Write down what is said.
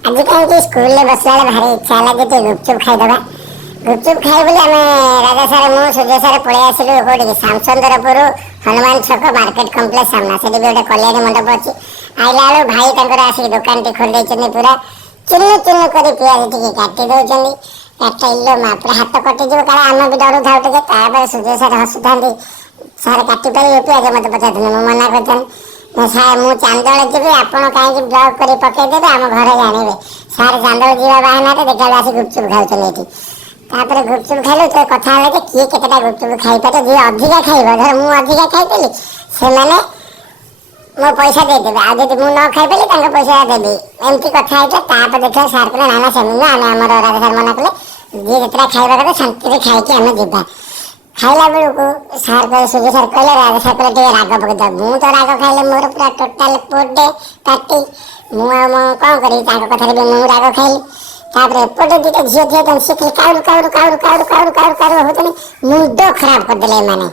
आज कहीं स्कूल में बसला भारी इच्छा है कि गुपचुप खाईदबा। गुपचुप खाई बोली आम राजा सार मु सूर्य सार पलि आसलु कौटी सामसुंदरपुर हनुमान छक मार्केट कम्प्लेक्स सामना से गोटे कल्याणी मंडप अच्छी आईला बेलू भाई तर आसिक दुकान टी खोल पूरा चुनु चुनु कर पियाज टी काटी दौरान काटिलो माँ पूरा हाथ कटिज क्या आम भी डर था टे सूर्य सार हसुता सार काटी पारे पियाज मत पचार मुझे मना कर सार मु चांदोल जी आपड़ कहीं ब्लॉक कर पकईदेवे आम घर जानवे सार चांदोल जीवा बाहना देखा आसी गुपचुप खाऊँ गुपचुप खाइलु तो कथा कि किए केतेटा गुपचुप खाई पारे जी अधिका खाइब धर मु अधिका खाईदेली से मो पैसा देदेवे आ जब मुझे न खाई पारि पैसा देवी एमती कथा देखा सार कहले ना सेमती आम आम राजा सार मना कले जी जितना खाइबा कथा शांति खाई आम जा खाइला बेलू सार कह सूर्य सार कहले राजा सार कहले राग पकईद मु तो राग खाइले मोर पूरा टोटाल पोटे पार्टी मुझे कौन करी कथा मुझे राग खाइली एपटे दुटा झील थी सी काउर काउर काउर काउर काउर काउर काउर होते मुंड खराब करदे।